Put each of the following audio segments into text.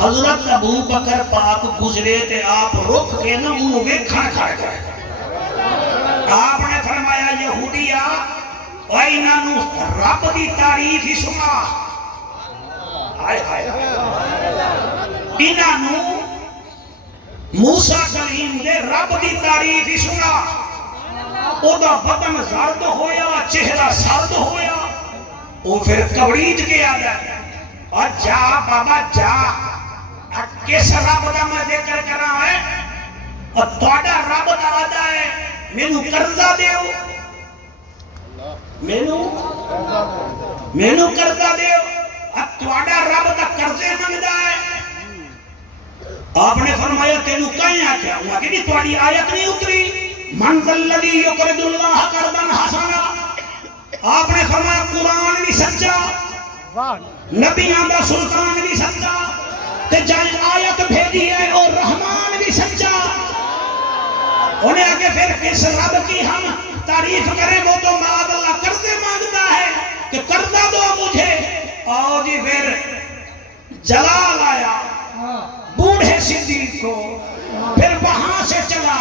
حضرت ابو بکر پاک گزرے تے آپ رک کے نہ منہ ویکھن کھڑ گئے. آپ نے فرمایا یہودیا اوے انہاں نو رب دی تعریف ہی سنا. ہائے ہائے انہاں نو موسیٰ کلیم دے رب دی تعریف ہی سنا. او دا بدن زرد ہویا, چہرہ سرد ہویا. او پھر کوڑیج کے آدھا اور جا بابا جا کس رب دا میں ذکر کرا ہے اور توڑا رب دا آدھا ہے مینو قرضہ دیو, مینو قرضہ دیو اور توڑا رب دا قرضے منگدا ہے. آپ نے فرمایا تینو کہیں آکھیا ہوا کہ نہیں توڑی آیت نہیں اتری من ذا الذی یقرض اللہ قرضا حسنا. آپ نے فرمایا قرآن بھی سچا, نبیوں دا سلطان بھی سچا, تے جائیں آیت بھیجی ہے اور رحمان بھی سچا. انہیں آگے پھر کس رب کی ہم تعریف کریں وہ تو معاذ اللہ قرضے مانگتا ہے کہ قرضہ دو مجھے. اور جی پھر جلال آیا بوڑھے صدیق کو, پھر وہاں سے چلا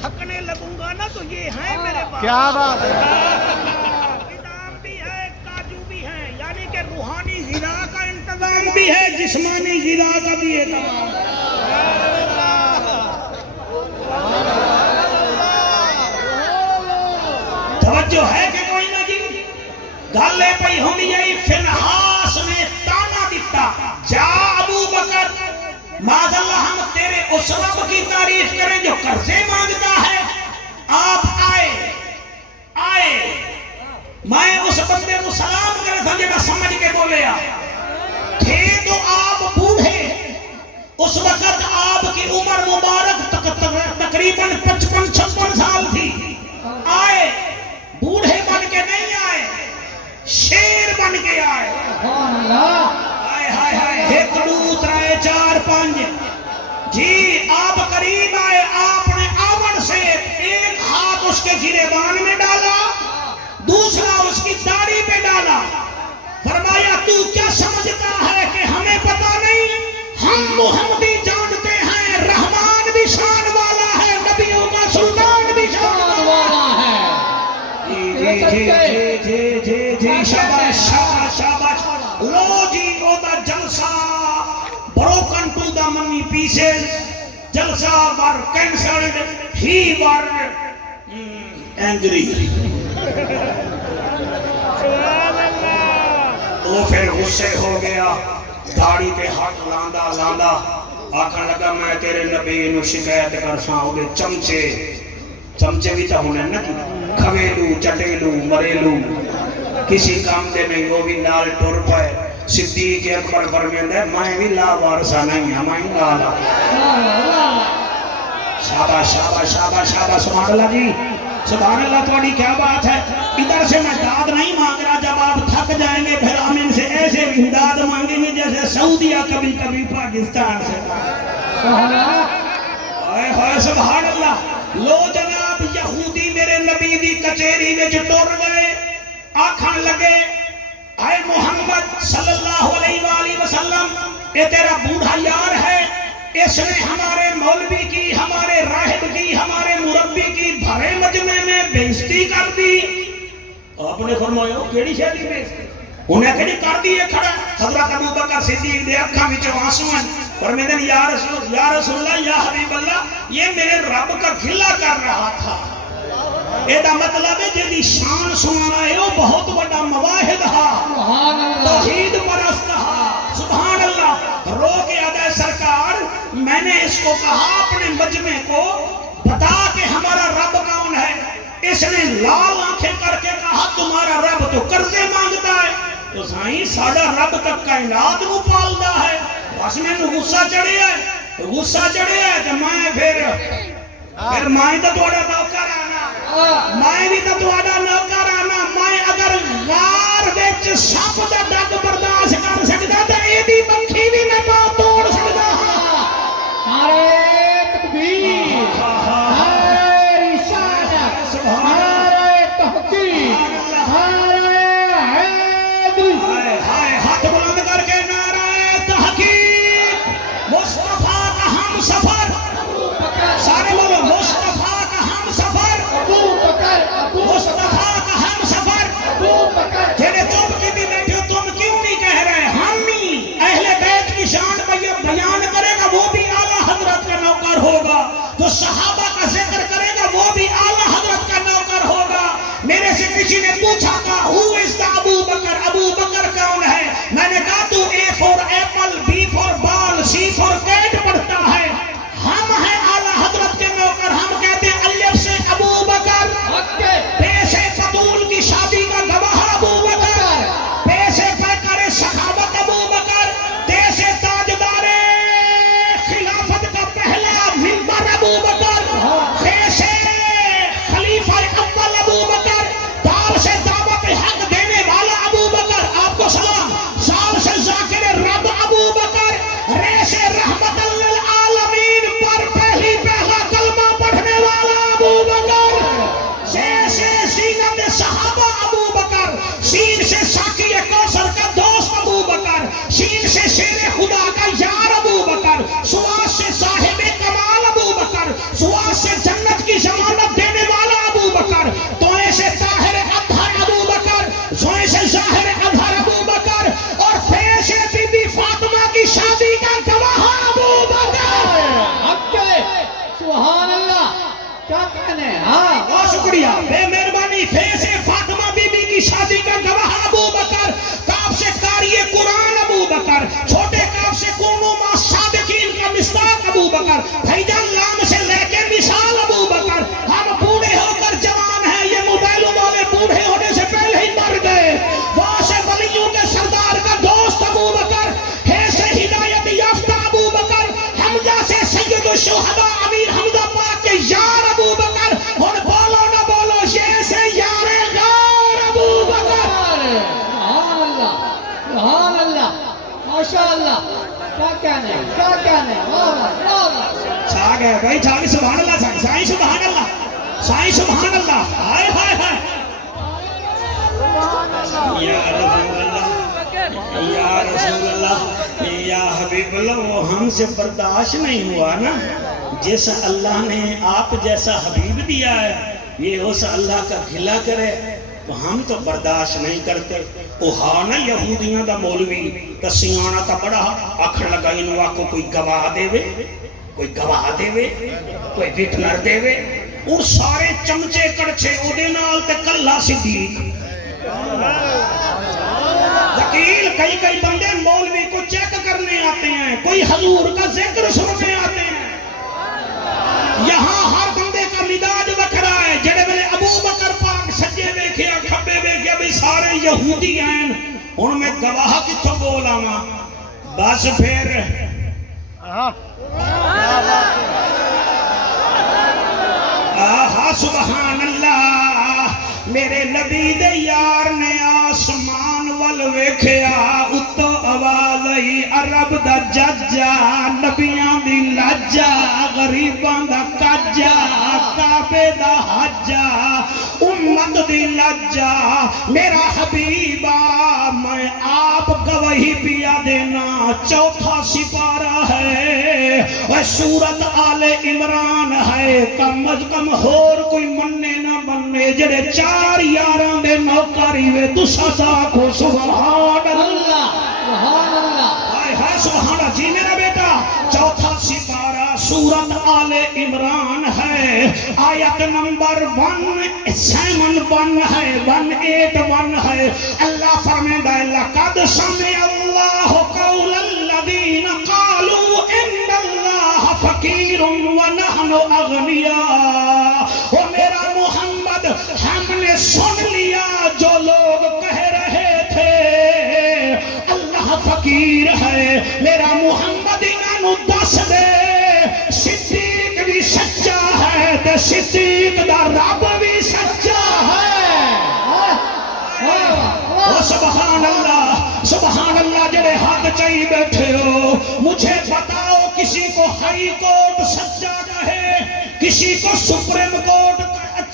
تھکنے لگوں گا نا تو یہ ہے میرے پاس. کیا بات ہے, بادام بھی ہے, کاجو بھی ہے, یعنی کہ روحانی غذا کا انتظام بھی ہے, جسمانی غذا کا بھی ہے. توجہ ہے کہ کوئی نہ جی گالے پئی ہونی ہے. فنحاس نے تانا دیتا جا ابو بکر معاذ اللہ ہم تیرے اس رب کی تعریف کریں جو قرضے مانگتا ہے. آپ آئے میں اس بندے کو سلام کرے تھا جب سمجھ کے بولے تھے تو آپ بوڑھے, اس وقت آپ کی عمر مبارک تقریباً 55-56 سال تھی. آئے بوڑھے بن کے نہیں آئے, شیر بن کے آئے. ہائے ہائے ہائے, ایک دو ترائے چار پانچ جی آپ قریب آئے. آپ نے آون سے ایک ہاتھ اس کے گریبان میں ڈالا, دوسرا اس کی داڑھی پہ ڈالا. فرمایا تو کیا سمجھتا ہے کہ ہمیں پتا نہیں؟ ہم محمدی جانتے ہیں رحمان بھی شان والا ہے, نبیوں کا سلطان بھی شان والا ہے. جی جی جی جی جی جی شاباش شاباش شاباش. لو جی او دا جلسہ broken to the many pieces. جلسہ were cancelled, he were angry. وہ پھر غصے ہو گیا, داڑھی پہ ہاتھ لاندا لاندا آکھن لگا میں تیرے نبی نو شکایت کرساں. وہ چمچے بھی تو ہونے نا کھویلو چٹیلو مریلو کسی کام دے نہیں, وہ بھی لال ٹور پائے. صدیق اکبر فرمیندہ ہے میں بھی لا وارثہ نہیں ہوں, میں لا لا. شاباش شاباش شاباش شاباش. سبحان اللہ جی, سبحان اللہ. تھوڑی کیا بات ہے. ادھر سے میں داد نہیں مانگ رہا, جب آپ تھک جائیں گے پھر ہم ان سے ایسے امداد مانگیں گے جیسے سعودیہ کبھی کبھی پاکستان سے. سبحان اللہ. لو جناب یہودی میرے نبی دی کچہری میں جو ٹر گئے, آکھن لگے اے محمد صلی اللہ علیہ وآلہ وسلم یہ تیرا بوڑھا یار ہے, اس نے ہمارے مولوی کی, ہمارے راہب کی, ہمارے مربی کی بھرے مجمع میں بےعزتی کر دی. آپ نے فرمایا کیڑی شے دی بےعزتی؟ انہیں کہنی کر دی ہے کھڑا. حضرت ابو بکر صدیق دے اکھاں وچوں آنسو ہیں. فرمیندے یا رسول اللہ یا حبیب اللہ یہ میرے رب کا گھلا کر رہا تھا. ایدہ مطلب ہے جیدی شان سنانا ہے وہ بہت بڑا مواہد ہا, توحید پرست ہا. سبحان اللہ. رو کے آدھے سرکار میں نے اس کو کہا اپنے مجمع کو بتا کہ ہمارا رب کون ہے. اس نے لال آنکھیں کر کے کہا تمہارا رب تو قرضے مانگتا ہے. تو سائیں ساڑھا رب تک کائنات کو پالدا ہے. بس میں نے غصہ چڑھے ہے کہ میں پھر پھر میں تو تھوڑا نوکر آنا، میں بھی تو تھوڑا نوکر آنا۔ میں اگر غار وچ سپ دا ڈنگ برداشت کر سکدا تے ایدی مکھی بھی میں پاؤ توڑ سکدا ہاں۔ نعرہ تکبیر، نعرہ رسالت، نعرہ تحقیق، نعرہ حیدری۔ ہائے ہائے، ہاتھ بلند کر کے نعرہ تحقیق، مصطفیٰ کا ہم سفر، سارے بولو مصطفیٰ کا ہم سفر، مصطفیٰ کا ہم سفر۔ جنہیں چپ کی بھی بیٹھے ہو تم کیوں نہیں کہہ رہے؟ ہم ہی اہل بیت کی شان بیان کرے گا وہ بھی اعلیٰ حضرت کا نوکر ہوگا، جو صحابہ کا ذکر کرے گا وہ بھی اعلیٰ حضرت کا نوکر ہوگا۔ میرے سے کسی نے پوچھا تھا who is the ابو بکر، ابو بکر کون ہے؟ میں نے کہا تو A for apple، B for ball، C for cat پڑھتا ہے۔ ہم ہیں اعلیٰ حضرت کے نوکر، ہم کہتے ہیں الف سے ابو بکر، بے سے فتول کی شادی کا گواہ ابو بکر، بے سے پیکر سخاوت ابو بکر، تے سے تاجدار خلافت کا پہلا منبر ابو بکر، خے سے خلیفہ اول ابو بکر، دال سے دعوت حق دینے والا ابو بکر، آپ کو سلام، سال سے ذاکر رب ابو بکر، رے سے رحمت للعالمین پر پہلی پہلا کلمہ پڑھنے والا ابو بکر، سے زینت صحابہ ابو بکر، سین سے ساقی کوثر کا دوست ابو بکر، شین سے شیر خدا کا یار ابو بکر، سواس سے صاحب کمال ابو بکر، سواس سے جنت کی ضمانت دینے والا ابو بکر، توئے سے طاہر اطہر ابو بکر، زوئے سے ظاہر اظہر ابو بکر، اور فے سے بی بی فاطمہ کی شادی کا گواہ ابو بکر۔ سبحان اللہ، کیا کہنے ہاں۔ بہت شکریہ، بے مہربانی۔ فے سے فاطمہ بی بی کی شادی کا گواہ ابو بکر، کاف سے قاری قرآن ابو بکر، چھوٹے کاف سے کونو ما صادقین کا مصداق ابو بکر، بھیجان لام سے لے کے مثال ابو بکر۔ ہم بوڑھے ہو کر جوان ہیں، یہ موبائلوں والے بوڑھے ہونے سے پہلے ہی مر گئے۔ وہاں سے ولیوں کے سردار کا دوست ابو بکر، ہے سے ہدایت یافتہ ابو بکر، حمزہ سے سید الشہداء امیر حمزہ پاک کے یار ابو بکر، اور بولو نہ بولو یہ سے یار غار ابو بکر۔ سبحان اللہ، سبحان اللہ، ماشاء اللہ، کیا کہنے، کیا کہنے، واہ واہ واہ واہ۔ چھا گئے بھائی، چھا گئے، سبحان اللہ سائیں، سائیں سبحان اللہ، سائیں سبحان اللہ، ہائے ہائے ہائے، یا رسول اللہ، یا رسول اللہ، یا حبیب اللہ، وہ ہم سے برداشت نہیں ہوا نا۔ جیسا اللہ نے آپ جیسا حبیب دیا ہے، یہ اس اللہ کا گھلا کرے تو ہم تو برداشت نہیں کرتے۔ اوہانا یہودیاں دا مولوی تسیانا تا بڑا اکھڑ لگائی نوا کو کوئی گواہ دے وے، کوئی گواہ دے وے، کوئی وٹنر دے وے، اور سارے چمچے کڑچے او دے نال تے کلہ صدیق۔ وکیل کئی بندے مولوی کو چیک کرنے آتے ہیں، کوئی حضور کا ذکر سننے آتے ہیں۔ یہاں ہر بندے کا مزاج وکھرا ہے، جڑے ویلے ابو بکر پاک سجے ویکھیا کھبے ویکھیا بھی سارے یہودی ہیں، ہن میں گواہ کتھوں بول آواں؟ بس پھر آہا سبحان اللہ، میرے نبی دے یار نے آسمان ول ویکھیا، اتو آواز آئی عرب دا ججا، نبیاں دی لاجا، غریباں دا کاجا، کعبے دا حجا، امت دی لاجا، میرا حبیبا میں آپ گواہی پیا دینا، چوتھا سپارہ ہے اور سورت آل عمران ہے، کم از کم ہور کوئی مننے نہ مننے، جڑے چار یاراں دے نوکاری وے تسا ساکھو سبحان اللہ، سبحان اللہ، ہائے ہائے سبحان اللہ۔ جی میرا بیٹا، چوتھا سپارہ سورت آل عمران ہے، آیت نمبر 171 ہے، 181 ہے۔ اللہ فرمائے لقد سمع اللہ قول الذین قالوا ان اللہ فقیر ونحن اغنیاء۔ او میرا محمد، ہم نے سن لیا جو لوگ کہہ رہے تھے اللہ فقیر ہے۔ میرا محمد انہوں دس دے صدیق بھی سچا ہے، صدیق دا رب بھی سچا ہے او سبحان اللہ جڑے ہاتھ چاہی بیٹھے ہو مجھے بتاؤ کسی کو ہائی کورٹ سچا کہے کسی کو سپریم کورٹ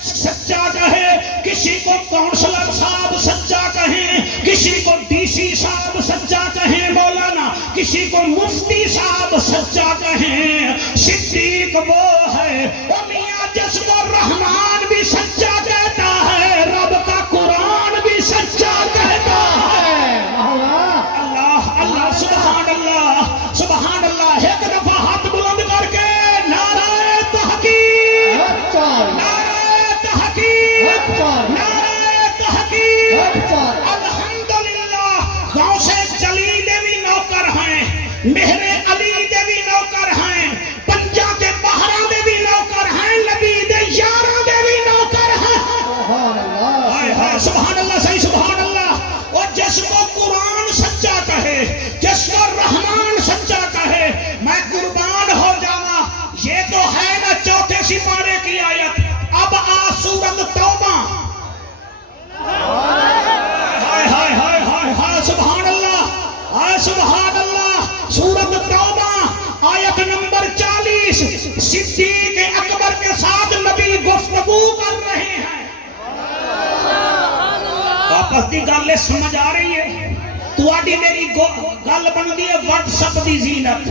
سچا کہے کسی کو کونسلر صاحب سچا کہیں کسی کو ڈی سی صاحب سچا کہیں مولانا کسی کو مفتی صاحب سچا کہیں صدیق وہ ہے او میاں جس کو رحمان بھی سچا کہتا ہے رب کا قرآن بھی سچا کہتا ہے اللہ سبحان اللہ ایک دفعہ ہاتھ بلند کر کے نعرہ تحقیق نعرہ تحقیق الحمدللہ غوث جلی دے بھی نوکر ہیں مہر علی دے بھی نوکر ہیں پنجا کے بہرہ دے بھی نوکر ہیں نبی دے یارہ دے بھی نوکر ہیں سبحان اللہ صحیح سبحان اللہ اور جس کو قرآن سچا کہے جس کو رحمان سچا کہے میں قربان ہو جانا یہ تو ہے نا چوتھے سپارے کی آیت اب سورت توبہ سبحان اللہ سورت توبہ آیت نمبر 40 صدیق اکبر کے ساتھ نبی گفتگو کر رہے ہیں واپس دی گل سمجھ آ رہی ہے تواڈی میری گل بن دی ہے واٹس ایپ دی زینت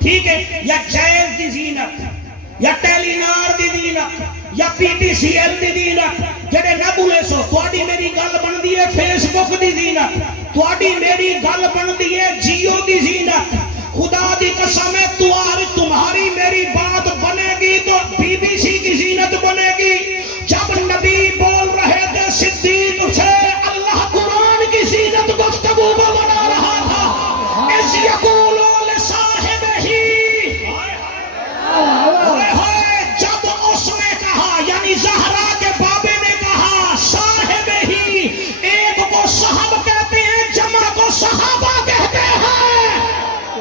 ٹھیک ہے یا جائز دی زینت یا ٹیلی نار دی زینت یا پی ٹی سی ایل دی زینت جڑے نہ بھولے سو تواڈی میری گل بن دی ہے فیس بک دی زینت تواڈی میری گل بن دی ہے جیو دی زینت خدا دی قسم ہے تمہاری میری بات بنے گی تو بی بی سی کی زینت بنے گی جب نبی بول رہے تھے صدیق سے اللہ قرآن کی زینت گفتگو کو بنا رہا تھا اس یقولو لصاحبہ جب اس نے کہا یعنی زہرا کے بابے نے کہا صاحب ہی ایک کو صاحب کہتے ہیں جمع کو صحابہ کہتے ہیں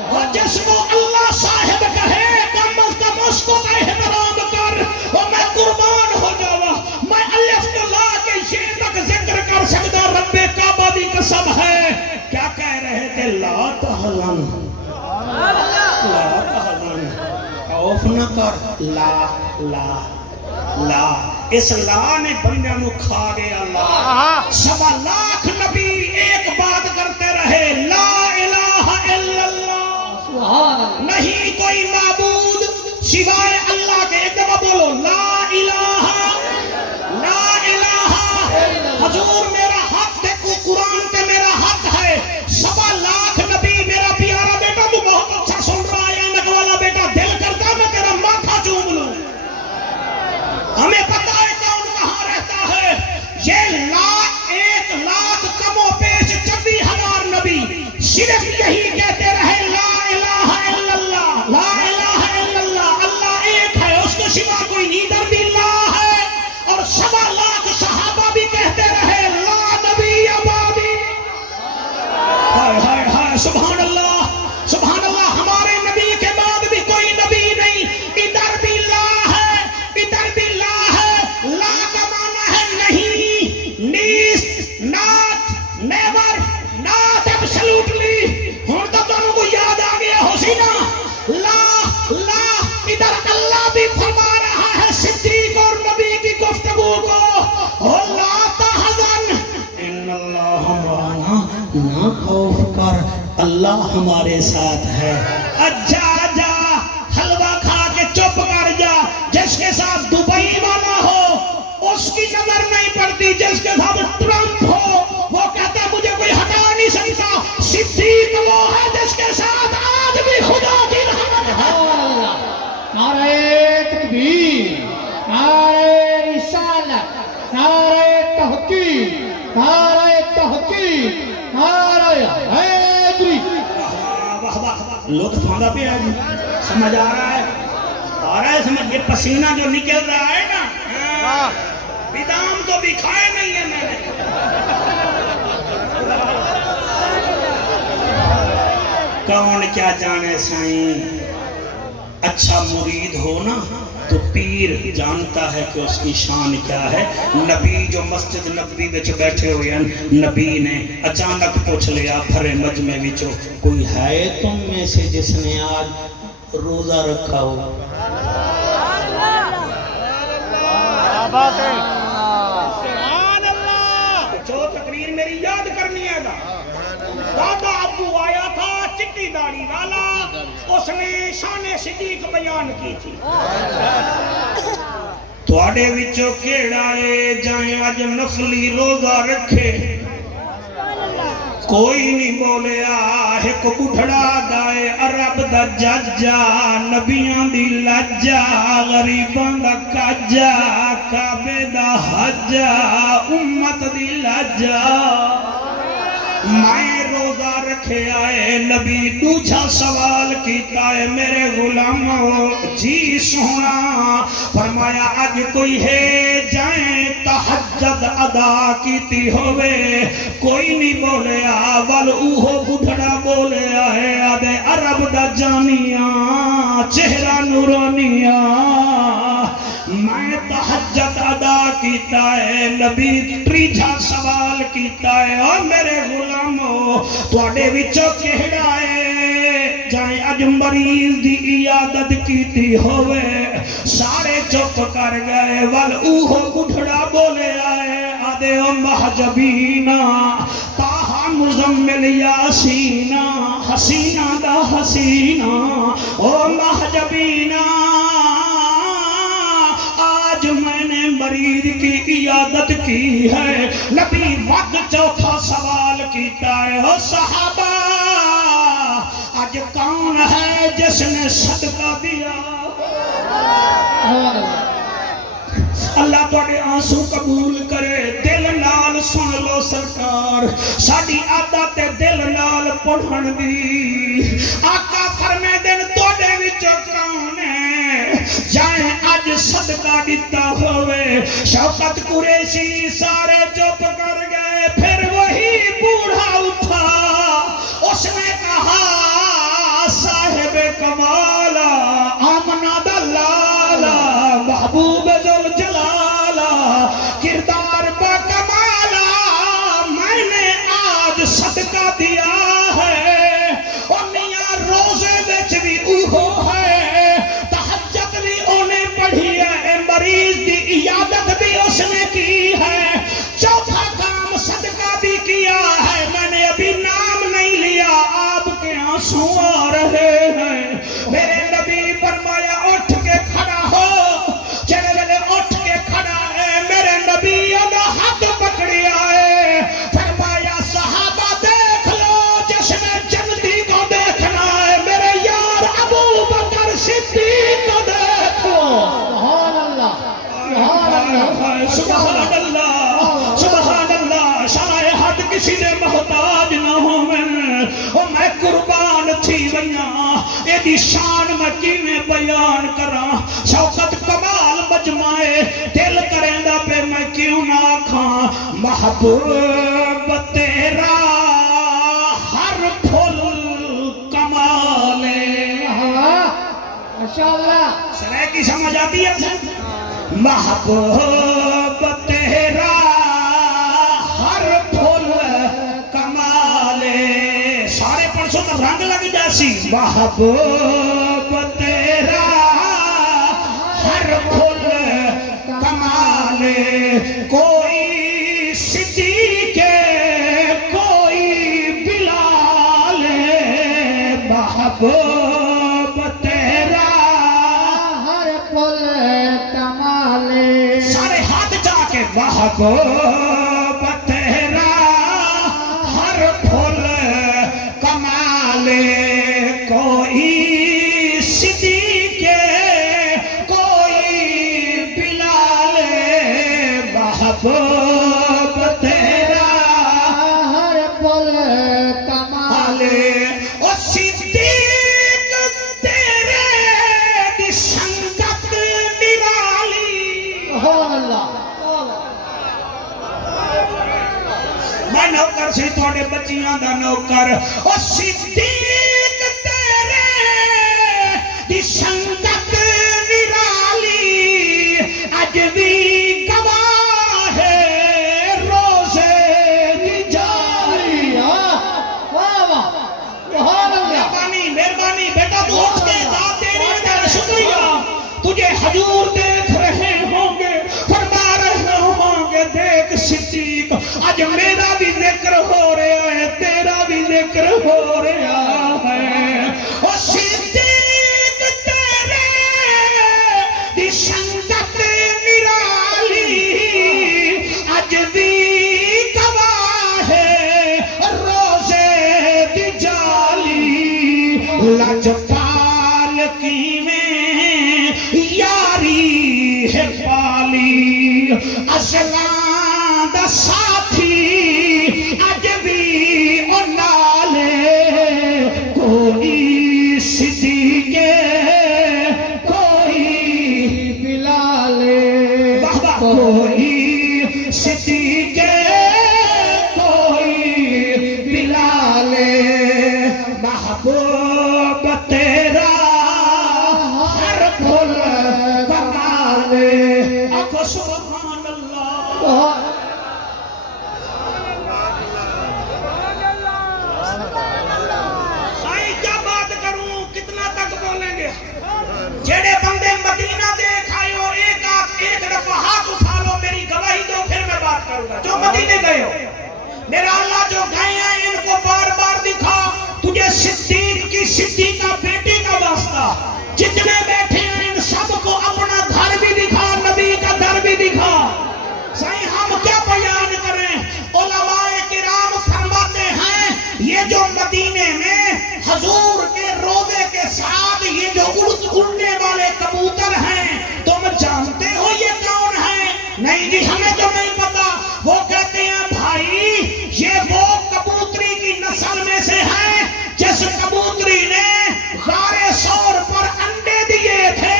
اور جس کو اللہ صاحب کہے کم از کم اس کو احترام کر اور میں قربان ہو جاؤں میں الف کو لا کے یہ تک ذکر کر سکتا رب کعبہ دی قسم ہے کیا کہہ رہے تھے لا تحزن خوف نہ کر لا اس لا نے بندیاں نو کھا گیا اللہ 1.25 لاکھ نبی ایک بات کرتے رہے لا الہ الا اللہ نہیں کوئی معبود سوائے اللہ کے ایک دفعہ بولو لا الہ حضور میرا حق ہے قرآن پہ میرا حق ہے 1.25 لاکھ نبی میرا پیارا بیٹا تو بہت اچھا سن رہا ہے اینک والا بیٹا دل کرتا میں تیرا ماتھا چوم لوں ہمیں پتہ ہے کون کہاں رہتا ہے یہ 1 لاکھ کم و پیش 24,000 نبی صرف یہی کہتے رہے لا الہ الا اللہ لا الہ الا اللہ اللہ ایک ہے اس کو سوا کوئی نیدر بھی اللہ ہے اور 1.25 لاکھ صحابہ بھی کہتے رہے لا نبی عبادی سبحان اللہ ہمارے نبی کے بعد بھی کوئی نبی نہیں ادھر بھی لا ہے ادھر بھی لا ہے لا کا معنی ہے نہیں نیس ناٹ نیور ناٹ ایبسلوٹلی ہوں تو تمہیں کو یاد آ گیا ہو سی نا لا ادھر اللہ بھی فرما رہا ہے صدیق اور نبی کی گفتگو کو لا تحزن ان اللہ معنا نہ خوف کر اللہ ہمارے ساتھ ہے جا حلوہ کھا کے چپ کر جا جس کے ساتھ دبئی والا ہو اس کی نظر نہیں پڑتی جس کے ساتھ ٹرمپ ہو وہ کہتا ہے مجھے کوئی ہٹا نہیں سکتا صدیق وہ ہے جس کے ساتھ آج بھی خدا کی رحمت ہے نعرہ تکبیر نعرہ رسالت نعرہ تحقیق نعرہ حیدری لطف آندا پہ آجی سمجھ آ رہا ہے سمجھ یہ پسینہ جو نکل رہا ہے نا بدام تو بھی کھائے نہیں ہے میں نے کون کیا جانے سائیں اچھا مرید ہو نا تو پیر جانتا ہے کہ اس کی شان کیا ہے. نبی جو مسجد نبوی وچ بیٹھے ہوئے ہیں, نبی نے اچانک پوچھ لیا بھرے مجمع وچوں, کوئی ہے تم میں سے جس نے آج روزہ رکھا ہو؟ جو تقریر میری یاد کرنی ہے گا, دادا ابو آیا تھا چٹی داڑھی والا, اس نے شان صدیق بیان کی تھی. تواڈے وچوں کیڑا ہے جائیں اج نفلی روزہ رکھے؟ کوئی نہیں بولیا. ایک بڑھڑا دائے عرب دا ججا, نبیاں دی لجا, غریباں دا کجا, کعبے دا حجا, امت دی لجا. میں روزہ رکھے آئے, نبی دوجھا سوال کیتا ہے میرے غلامو جی سونا, فرمایا اج کوئی ہے جائیں تہجد ادا کیتی ہوئے؟ کوئی نہیں بولیا. ول اوہو بڑھڑا بولیا ہے آدھے عرب دا جانیاں چہرہ نورانیاں, میں تہجد ادا کیتا ہے. نبی تریجا سوال کیتا ہے, او میرے غلامو تواڈے وچوں کیڑا ہے جائیں اج مریض دی عیادت کیتی ہوئے؟ سارے چپ کر گئے. ول اوہو بڑھڑا بولیا ہے آدھے او محجبینا تاہا مزمل یاسینا, حسینہ دا حسینہ, او محجبینا آج میں نے مریض کی عیادت کی ہے. نبی وقت چوتھا سوال کیتا ہے, او صحابہ آج کون ہے جس نے صدقہ دیا؟ اللہ تواڈے آنسو قبول کرے. دل نال سن لو سرکار, ساڈی عادت تے دل نال پڑھن دی. آقا فرمے دن تواڈے وچوں کون ہے جائیں اج صدقہ دتا ہوئے؟ شوکت قریشی سارے چپ کر گئے. پھر وہی بوڑھا اٹھا, اس نے کہا صاحب کمالا آمنہ دا لالا, محبوب ذوالجلالا, کردار با کمالا, میں نے آج صدقہ دیا ہے. اور میاں روزے وچ بھی اوہو ہے, تہجد بھی انہیں پڑھی ہے, مریض دی عیادت بھی اس نے کی ہے, چوتھا کام صدقہ بھی کیا ہے. میں نے ابھی نام نہیں لیا, آپ کے آنسو آ رہے ہیں. میرے نبی فرمایا اٹھ کے کھڑا ہو. چلے ویلے اٹھ کے کھڑا ہے, میرے نبی دا ہاتھ پکڑیا ہے. فرمایا صحابہ دیکھ لو جس نے جنتی کو دیکھنا ہے, میرے یار ابو بکر صدیق کو دیکھو. سبحان اللہ, سبحان اللہ. شاید کسی نے محتاج نہ ہو میں قربان تھی ویاں, ایدی شان میں کیویں بیان کراں. شوکت کمال مجمعے دل کریندا پہ میں کیوں نہ آکھاں, محبوب تیرا ہر پھول کمالے. ماشاءاللہ سرے کی سمجھ آتی ہے سن؟ محبوب تیرا ہر پھول کمالے. سارے پرسوں کا رنگ لگ جاسی. محبوب تیرا ہر پھول کمالے, کوئی صدیق کوئی بلال, محبوب تیرا ہر پھول کمالے. سارے ہاتھ جا کے محبوب تیرا ہر پھول کمالے, کوئی صدیق کوئی بلال, محبوب تیرا ہر پھول کمالے. او صدیق تیرے دی سنگت نرالی. میں نوکر سی تھوڑے بچیاں دا نوکر, او صدیق تیرے دی سنگت نرالی, آج میرا بھی ذکر ہو رہا ہے تیرا بھی ذکر ہو رہا ہے او صدیق تیرے دی سنگت نرالی اج بھی گواہ ہے روزے دی جالی لجپال کی میں یاری ہے پالی اصلاں دا ساتھی اج بھی او نالے کوئی صدیق کوئی بلال کوئی صدیق کوئی بلال محبوب تیرا ہر پھول کمال آنکھوں سبحان اللہ سائیں کیا بات کروں کتنا تک بولیں گے جڑے بندے مدینہ دیکھ آئے ہو ایک دفعہ ہاتھ اٹھا لو میری گواہی دو پھر میں بات کروں گا جو مدینے گئے ہو میرا اللہ جو گئے ہیں ان کو بار بار دکھا تجھے صدیق کی صدیقہ بیٹی کا واسطہ جتنے بیٹھے ہیں ان سب کو اپنا گھر بھی دکھا نبی کا در بھی دکھا سائیں ہم کیا بیان کریں علماء کرام فرماتے ہیں یہ جو مدینے میں حضور کے روضے کے ساتھ یہ جو اڑنے والے کبوتر ہیں تم جانتے ہو یہ کون ہیں نہیں جی ہمیں تو نہیں پتا وہ کہتے ہیں بھائی یہ وہ کبوتری کی نسل میں سے ہے جس کبوتری نے غار ثور پر انڈے دیے تھے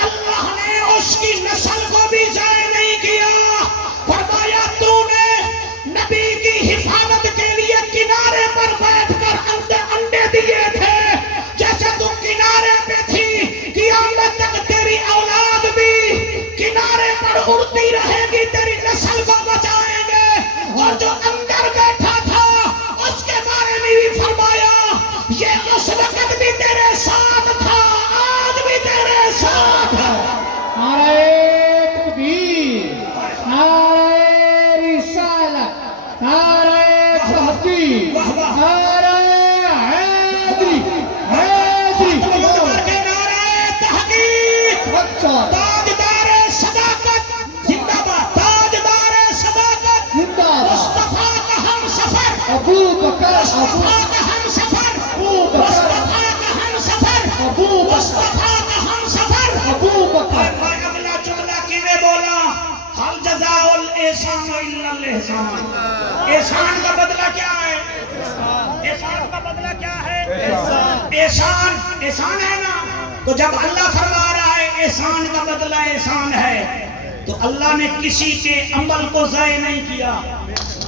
اللہ نے اس کی نسل کو بھی ضائع نہیں کیا فرمایا تو نے نبی کی حفاظت کے لیے کنارے پر بیٹھ کر انڈے دیے تھے جیسے تو کنارے پہ تھی قیامت تک تیری اولاد بھی کنارے پر اڑتی رہے گی تیری نسل کو بچائیں گے اور جو اندر بیٹھا تھا اس کے بارے میں بھی فرمایا یہ اس وقت بھی تیرے ساتھ تھا آج بھی تیرے ساتھ ہے نعرہ تکبیر نعرہ رسالت نعرہ تحقیق نعرہ حیدری تاجدار صداقت زندہ باد تاجدار صداقت مصطفیٰ کا ہم سفر ابو بکر مصطفیٰ کا ہم سفر مصطفیٰ کا ہم سفر مصطفیٰ کا ہم سفر ابو بکر میں اگلا جملہ کیویں بولا حل جزاء الاحسان الا الاحسان احسان کا بدلہ کیا ہے احسان کا بدلہ کیا ہے احسان احسان ہے نا تو جب اللہ فرما رہا ہے احسان کا بدلہ احسان ہے تو اللہ نے کسی کے عمل کو ضائع نہیں کیا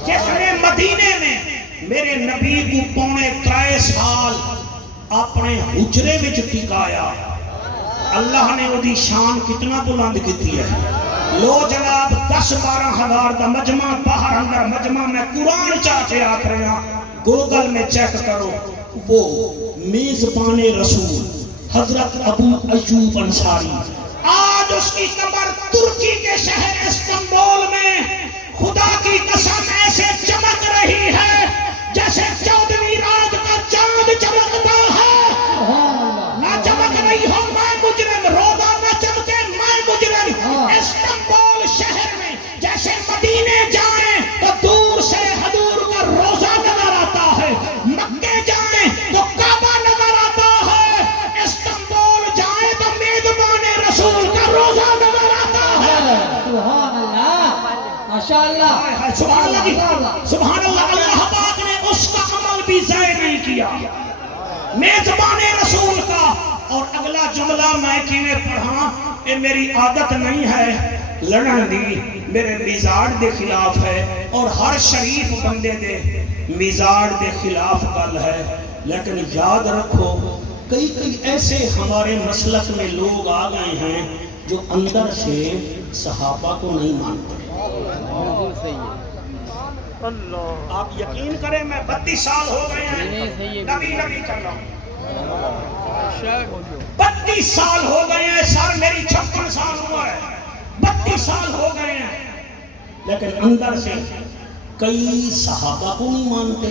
جس نے مدینے میں میرے نبی کو پونے 3 سال اپنے حجرے میں ٹکایا اللہ نے وہ دی شان کتنا بلند کیتی ہے لو جناب 10-12 ہزار دا مجمع باہر اندر مجمع میں قرآن چاہتے آکھ رہے ہیں گوگل میں چیک کرو وہ میزبان رسول حضرت ابو ایوب انصاری آج اس کی قبر ترکی کے شہر استنبول میں خدا کی قسم ایسے چمک رہی ہے جیسے 14ویں رات کا چاند چمکتا ہے نہ چمک رہی ہو میں مجرم روزہ نہ چمکے میں مجرم استنبول شہر میں جیسے مدینے جائیں تو دور سے حضور کا روزہ نظر آتا ہے مکے جائیں تو کعبہ نظر آتا ہے استنبول جائیں تو میزبان رسول کا روزہ نظر آتا ہے سبحان اللہ ماشاءاللہ سبحان اللہ سبحان اللہ اللہ پاک نے اس کا عمل بھی ضائع نہیں کیا میزبان رسول کا اور اگلا جملہ میں کیویں پڑھاں یہ میری عادت نہیں ہے لڑن دی میرے مزاج دے خلاف ہے اور ہر شریف بندے دے مزاج دے خلاف گل ہے لیکن یاد رکھو کئی ایسے ہمارے مسلک میں لوگ آ گئے ہیں جو اندر سے صحابہ کو نہیں مانتے آپ یقین کریں میں 32 سال ہو گئے ہیں نبی کر رہا ہوں 32 سال ہو گئے ہیں سر میری 56 سال ہوا ہے 32 سال ہو گئے ہیں لیکن اندر سے کئی صحابہ کو نہیں مانتے،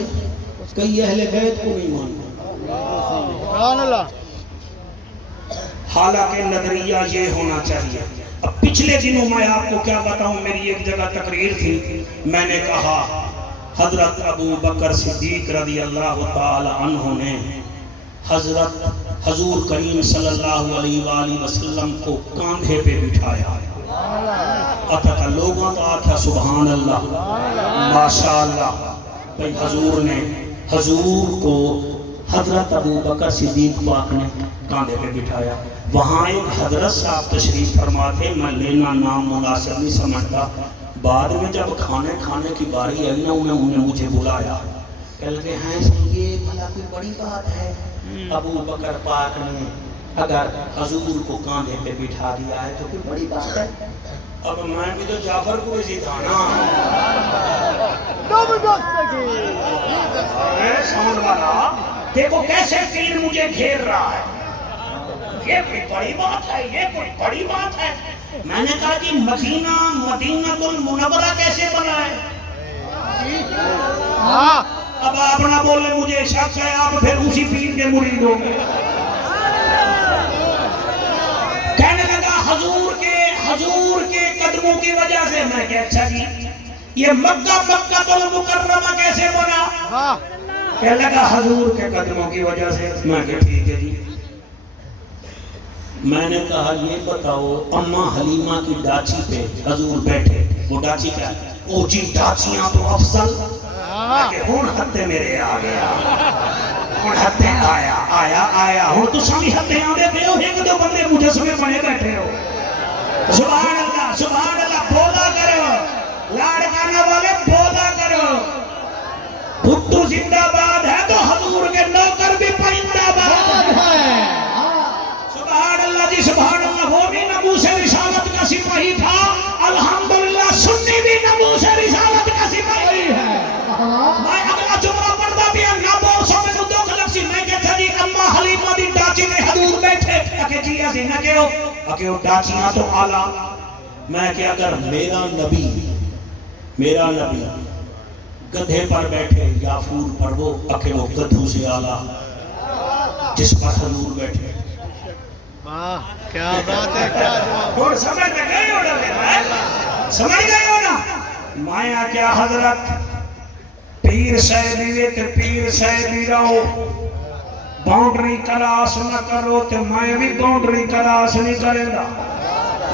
کئی اہل بیت کو نہیں مانتے۔ سبحان اللہ۔ حالانکہ نظریہ یہ ہونا چاہیے۔ اب پچھلے دنوں میں آپ کو کیا بتاؤں، میری ایک جگہ تقریر تھی، میں نے کہا حضرت ابو بکر صدیق رضی اللہ تعالی عنہ نے حضرت حضور کریم صلی اللہ علیہ وآلہ وسلم کو کاندھے پہ بٹھایا۔ اتھا لوگوں تو آتھا سبحان اللہ ماشاءاللہ۔ بھئی حضور نے حضور کو حضرت ابو بکر صدیق پاک نے کاندھے پہ بٹھایا۔ وہاں ایک حضرت صاحب تشریف فرما تھے، میں لینا نام مناسب نہیں سمجھتا، بعد میں جب کھانے کی باری آئی نا انہوں نے مجھے بلایا، کہہ لگے ہیں یہ بھلا کوئی بڑی بات ہے، ابو بکر پاک نے اگر حضور کو کاندھے پہ بٹھا دیا ہے تو کوئی بڑی بات ہے۔ اب میں بھی تو جعفر کو بھی تھا نا، سمجھ والا دیکھو کیسے تیر مجھے گھیر رہا ہے، یہ کوئی بڑی بات ہے، یہ کوئی بڑی بات ہے۔ میں نے کہا جی مدینہ المنورہ کیسے بنا ہے؟ اب آپ نہ بولے مجھے شک ہے، آپ پھر اسی پیر کے مرید ہوں گے۔ کہنے لگا حضور کے قدموں کی وجہ سے۔ میں کہ اچھا جی یہ مکہ المکرمہ کیسے بنا؟ کہنے لگا حضور کے قدموں کی وجہ سے۔ میں کہ ٹھیک ہے جی۔ میں نے کہا یہ بتاؤ اماں حلیمہ کی ڈاچی پہ حضور بیٹھے، وہ ڈاچی کیا ہے؟ او جی ڈاچیاں تو افضل۔ کہ ہون ہتھے میرے آ گیا، ہون ہتھے آیا ہون تو سامی ہتھے آنے پہ ہو، ایک دو بندے مجسمے بنے بیٹھے ہو۔ سبحان اللہ بولا کرو، لاڑکانہ والے بولا کرو۔ بھٹو زندہ باد ہے تو حضور کے نوکر بھی پرندہ باد ہے۔ سبحان اللہ جی سبحان اللہ۔ وہ بھی ناموس رسالت کا سپاہی تھا، الحمدللہ سنی بھی ناموس رسالت کا سپاہی ہے۔ میں اگلا جملہ پڑھتا بھی ہے نہ بول سو میں دو خلق سی۔ میں کہتا جی اماں حلیمہ دی ڈاچی میں حضور بیٹھے، کہ جی ایسی نہ کہو کہ وہ ڈاچیاں تو آلہ۔ میں کہ اگر میرا نبی گدھے پر بیٹھے یا فور پر، وہ کہ وہ گدھوں سے آلہ جس پر حضور بیٹھے۔ کیا بات ہے، کیا جواب۔ اور سمجھ میں گئے ہو نا، سمجھ گئے ہو نا۔ مایا کیا حضرت پیر صاحبی وے تے پیر صاحبی رہو، باؤنڈری کراس نہ کرو تے میں بھی باؤنڈری کراس نہیں کریں گا،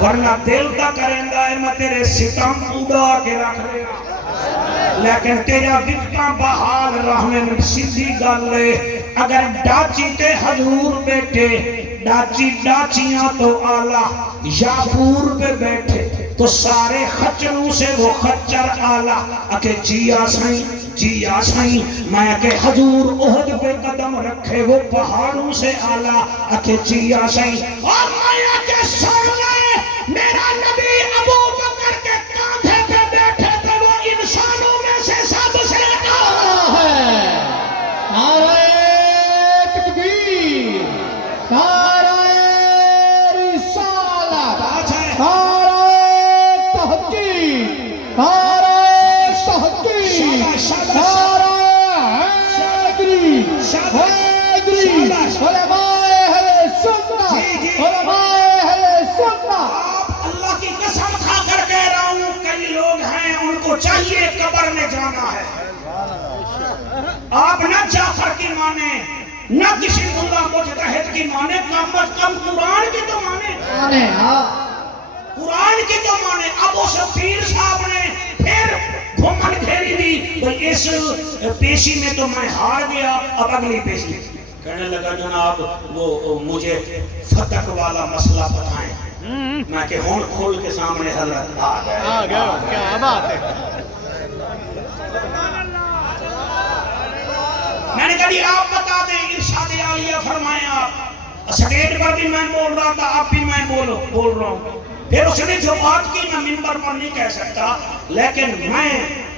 ورنہ دل تا کریں گا میں تیرے ستم اڑا کے رکھ دے گا۔ لیکن تیرا وکٹاں بحال رہنے میں سیدھی گل ہے، اگر ڈاچی تے حضور بیٹھے، ڈاچیاں تو آلہ، یافور پہ بیٹھے تو سارے خچروں سے وہ خچر آلہ۔ اکے جیا سائیں میں کہ حضور احد پہ قدم رکھے وہ پہاڑوں سے آلہ۔ اکے جیا سائیں اور میں کہ سن لے میرا نبی ابو بکر کے کاندھے پہ بیٹھے تھے، وہ انسانوں میں سے سب سے اعلیٰ ہے۔ نعرہ تکبیر، نعرہ رسالت، نعرہ تحقیق، نعرہ تحقیق، نعرہ حیدری، علماء اہل سنت، علماء اہل سنت۔ اللہ کی قسم کھا کر کہہ رہا ہوں، کئی لوگ ہیں ان کو چاہیے قبر میں جانا ہے۔ آپ نہ جعفر کی مانے، نہ کسی ملا مجتہد کی مانے، کم از کم قرآن کی تو مانے، قرآن کی تو مانے۔ اب اس پیر صاحب نے پھر گھومن گھیری دی، بھئی اس پیشی میں تو میں ہار گیا، اب اگلی پیشی۔ کہنے لگا جناب وہ مجھے فتق والا مسئلہ بتائیں۔ میں کہ ہون کھول کے سامنے حضرت آ گئے۔ کیا بات ہے۔ میں نے کہا جی آپ بتا دیں، ارشاد عالیہ فرمایا، سٹیج پر بھی میں بول رہا تھا، آپ بھی میں بول رہا ہوں۔ پھر اس نے جو بات کی میں منبر پر نہیں کہہ سکتا، لیکن میں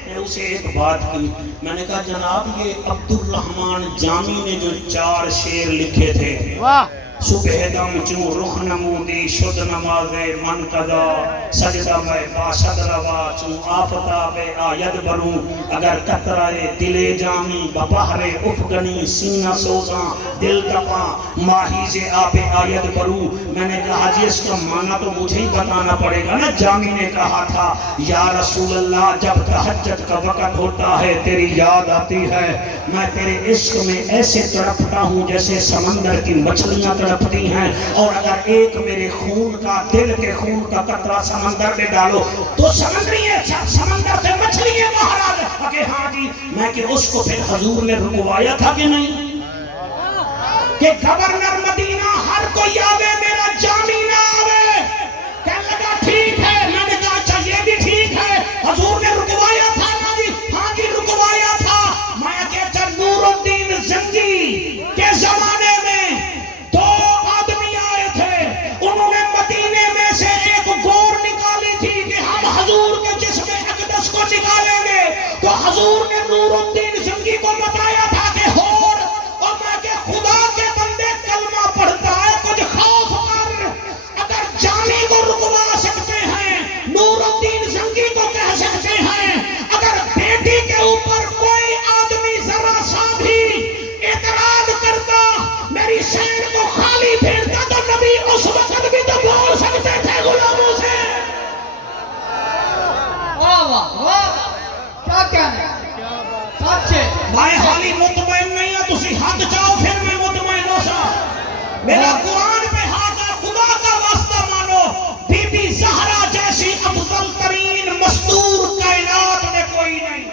نے اسے ایک بات کی۔ میں نے کہا جناب یہ عبدالرحمن جامی نے جو 4 شعر لکھے تھے، صبح دم چوں رخ نمودی شد نماز من قضا سجدہ میں باشد روا چوں آفتاب آید بروں اگر قطرہ دل جامی ببہر افغنی سینہ سوزاں دل تپاں ماہی سے آب آید بروں. میں نے کہا جی اس کا معنی تو مجھے ہی بتانا پڑے گا نا. جامی نے کہا تھا یا رسول اللہ جب تہجد کا وقت ہوتا ہے تیری یاد آتی ہے میں تیرے عشق میں ایسے تڑپتا ہوں جیسے سمندر کی مچھلیاں تڑپتی ہیں اور اگر ایک میرے خون کا دل کے خون کا قطرہ سمندر میں ڈالو تو سمندر سے مچھلیاں باہر آ جائیں. کہ ہاں جی میں کہ اس کو پھر حضور نے رکوایا تھا کہ نہیں کہ گورنر مدینہ ہر کوئی آوے میرا جامی نہ آوے. کہنے لگا ٹھیک ہے. میں نے کہا اچھا یہ بھی ٹھیک ہے حضور نے رکوایا تھا نا جی. ہاں جی رکوایا تھا. میں کہتا نور الدین زنگی کے زمانے میں دو آدمی آئے تھے انہوں نے مدینے میں سے ایک گور نکالی تھی کہ ہم حضور کے جسم اقدس کو نکالیں گے تو حضور نے نور الدین زنگی کو بتایا تھا کہ ہور اور میں کہ خدا کے بندے کلمہ پڑھتا ہے کچھ خوف کر اگر جامی کو رکوا سکتے ہیں نور الدین زنگی کو کہہ سکتے ہیں اگر بیٹی کے اوپر کوئی آدمی ذرا سا بھی اعتراض کرتا میری شہر کو خالی پھیرتا تو نبی اس وقت بھی تو بول سکتے تھے غلاموں سے. واہ واہ واہ کیا کہنا سچ ہے. میں حالی مطمئن نہیں ہے تسی ہاتھ چاہو پھر میں مطمئن ہو سا. میرا قرآن پہ ہاتھ ہے. خدا کا واسطہ مانو بی بی زہرا جیسی افضل ترین مستور کائنات میں کوئی نہیں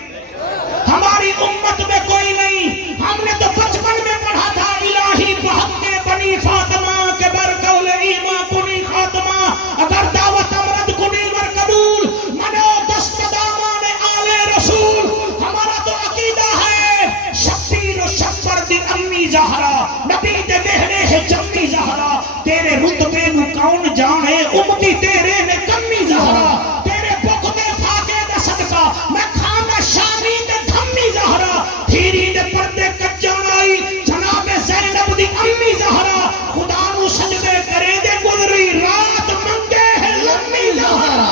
ہماری امت میں کوئی نہیں. ہم نے تو بچپن میں پڑھا تھا الہی بحق کے بنی فاطمہ کے برقول ایمہ کنی خاتمہ اگر دعوت امرد کنی ور قبول منو دست دامان آل رسول. ہمارا تو عقیدہ ہے شبیر و شبر دی امی زہرا نبی دے مہرے ہے جمی زہرا تیرے رتبے نو کون جانے امتی تیرے نے کمی زہرا تیرے بک دے فاقے دا صدقہ میں کھانا شامی دے دھمی زہرا تھیری دے پردے کجان آئی جناب زینب دی امی زہرا خدا نو سجدے کرے دے گزری رات منگے ہے لمی زہرا.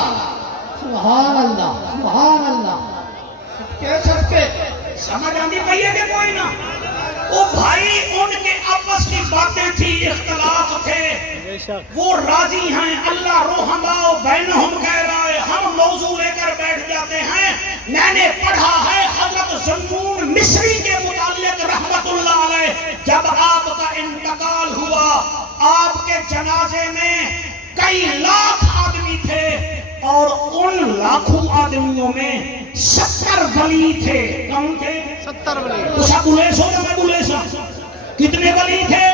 سبحان اللہ سبحان اللہ. کہہ سکتے سمجھ آندی پئیے کہ کوئی نہ. وہ بھائی ان کے آپس کی باتیں تھی اختلاف تھے وہ راضی ہیں اللہ رحماء بینہم کہہ رہا ہے. ہم موضوع لے کر بیٹھ جاتے ہیں. میں نے پڑھا ہے حضرت ذنون مصری کے متعلق رحمت اللہ علیہ جب آپ کا انتقال ہوا آپ کے جنازے میں کئی لاکھ آدمی تھے اور ان لاکھوں آدمیوں میں 70 ولی تھے. کون تھے؟ 70 ولی. اسا بولے سو یا میں بولے سا کتنے ولی تھے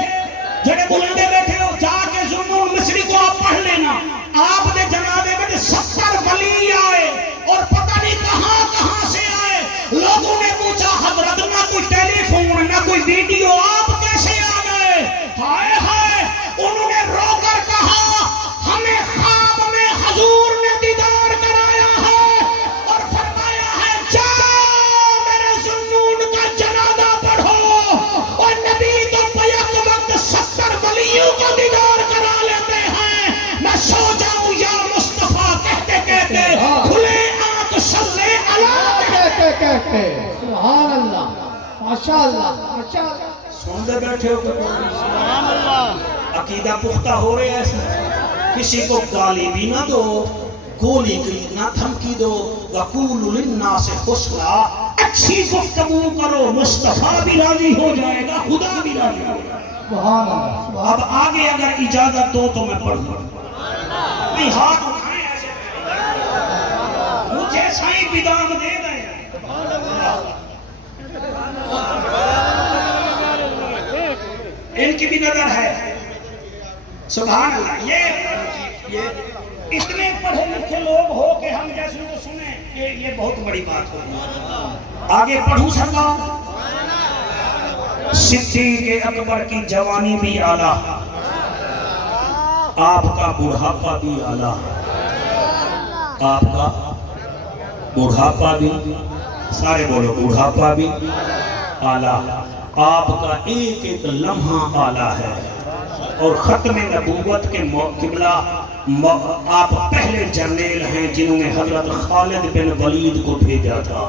جڑے بلندے بیٹھے ہو جا کے ذنون مصری کو آپ پڑھ لینا. آپ دے جنازے میں 70 ولی آئے اور پتہ نہیں کہاں کہاں سے آئے. لوگوں نے پوچھا حضرت نہ کوئی ٹیلی فون نہ کوئی ویڈیو آپ کیسے آ گئے؟ ہائے ہائے انہوں نے رو کر کہا ہمیں خواب میں حضور نے دیدار کرایا ہے اور فرمایا ہے جاؤ میرے ذنون کا جنازہ پڑھو اور نبی تو بیک وقت 70 ولیوں کو دیدار کرا لیتے ہیں. میں سو جاؤں یا مصطفیٰ کہتے کہتے کھلے آنکھ سزے اللہ کہتے سبحان اللہ ماشاءاللہ ماشاءاللہ. سن دے بیٹھے ہو سبحان اللہ. عقیدہ پختہ ہو رہے ہیں. کسی کو گالی بھی نہ دو گولی کی نہ دھمکی دو. وقول للناس حسنا اچھی گفتگو کرو مصطفیٰ بھی راضی ہو جائے گا خدا بھی راضی ہو جائے گا. سبحان اللہ. اب آگے اگر اجازت دو تو میں پڑھوں. نہیں ہاتھ اٹھائیں ایسے مجھے سائیں بدام دے دیں. ان کی بھی نظر ہے. سبحان اللہ. یہ اتنے پڑھے لکھے لوگ ہو کہ ہم جیسے کو سنیں یہ بہت بڑی بات ہوگی. آگے پڑھوں سرکار. صدیق اکبر کی جوانی بھی اعلیٰ آپ کا بڑھاپا بھی اعلیٰ. آپ کا بڑھاپا بھی سارے بولو بڑھاپا بھی اعلیٰ. آپ کا ایک ایک لمحہ اعلیٰ ہے. اور ختم نبوت کے قبلہ آپ پہلے جرنیل ہیں جنہوں نے حضرت خالد بن ولید کو بھیجا تھا،